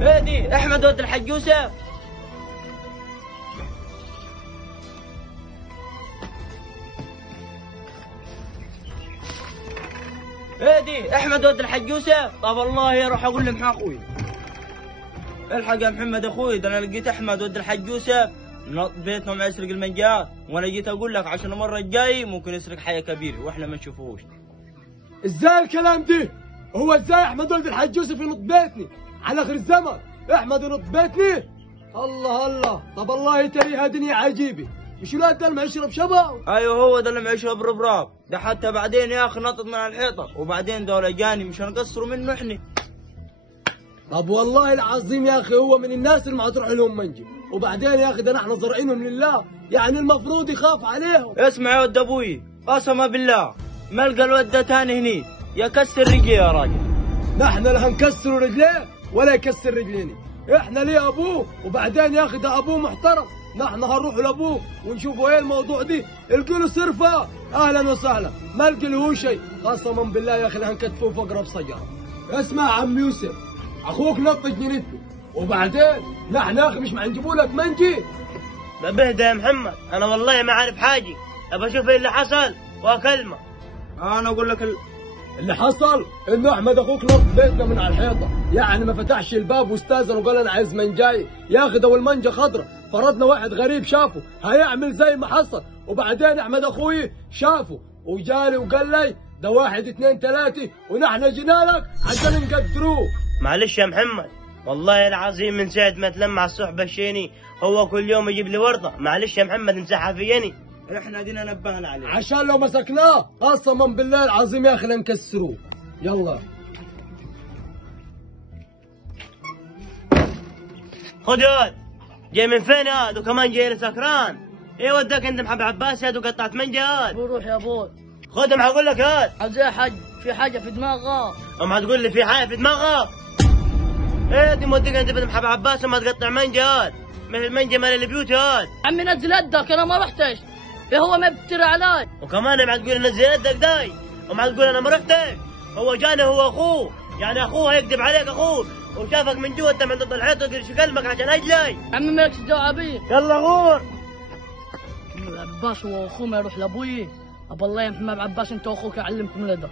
هادي احمد ولد الحاج يوسف. هادي احمد ولد الحاج يوسف. طب والله اروح اقول لمحا اخوي. الحق يا محمد اخوي، ده انا لقيت احمد ولد الحاج يوسف نط بيتنا ما يسرق المنجات، وانا جيت اقول لك عشان المره الجاي ممكن يسرق حياه كبير واحنا ما نشوفوش. ازاي الكلام ده؟ هو ازاي احمد ولد الحاج يوسف ينط بيتني؟ على اخر الزمن احمد ينط بيتني؟ الله الله، طب الله تريها دنيا عجيبه، مش الواد ده اللي ما يشرب شباب؟ ايوه هو ده اللي ما يشرب ربراب، ده حتى بعدين يا اخي نطط من على الحيطه، وبعدين دول اجاني مش هنقصروا منه احنا. طب والله العظيم يا اخي هو من الناس اللي ما تروح لهم منجي، وبعدين يا اخي ده نحن زرعينهم لله، يعني المفروض يخاف عليهم. اسمع يا ود ابوي، قسما بالله ما القى الود ده تاني هني يكسر رجلي يا راجل. نحن لا هنكسر رجليه ولا يكسر رجليني، احنا ليه ابوه، وبعدين يا اخي ده ابوه محترم، نحن هنروح لابوه ونشوفوا ايه الموضوع دي، القوا له صرفه اهلا وسهلا، ما القي له شيء، قسما بالله يا اخي هنكتفوه في اقرب سياره. اسمع عم يوسف، اخوك نط جنينته، وبعدين نحن يا اخي مش هنجيبوا لك منجي. بهدى يا محمد، انا والله ما عارف حاجه، ابى اشوف ايه اللي حصل واكلمه. انا اقول لك اللي حصل انه احمد اخوك نط بيتنا من على الحيطه، يعني ما فتحش الباب واستاذن وقال انا عايز منجاي، يا اخي ده والمنجه خضره، فرضنا واحد غريب شافه هيعمل زي ما حصل، وبعدين احمد اخوي شافه وجالي وقال لي ده 1 2 3 ونحن جينا لك عشان نقدروه. معلش يا محمد، والله العظيم من ساعه ما تلمع الصحبه الشيني هو كل يوم يجيب لي ورطه، معلش يا محمد امسحها فيني. احنا دينا نبهنا عليه عشان لو مسكناه قسما بالله العظيم يا اخي لنكسروه. يلا خد ياد، جاي من فين ياد وكمان جاي لي سكران؟ ايه وداك انت محمد عباس ياد وقطعت منجا ياد؟ بروح يا ابوي. خدهم حقول لك ياد. عاوز ايه يا حاج؟ في حاجه في دماغك؟ اما تقول لي في حاجه في دماغك؟ ايه دي موديك انت بنت محمد عباس وما تقطع منجا ياد؟ مثل المنجا مال البيوت ياد. عمي نزل يدك، انا ما رحتش، ايه هو ما بترى علي؟ وكمان ما تقول نزل يدك داي، وما تقول انا ما رحتش، هو جاني هو اخوه، يعني اخوه هيكذب عليك اخوه، وشافك من جوا انت من ضد الحيط وقرش قلبك عشان اجلي. عمي مالكش دعوه بيه. يلا غور. عباس هو اخوه ما يروح لابوي، ابو الله يا محمد عباس انت واخوك اعلمكم لده.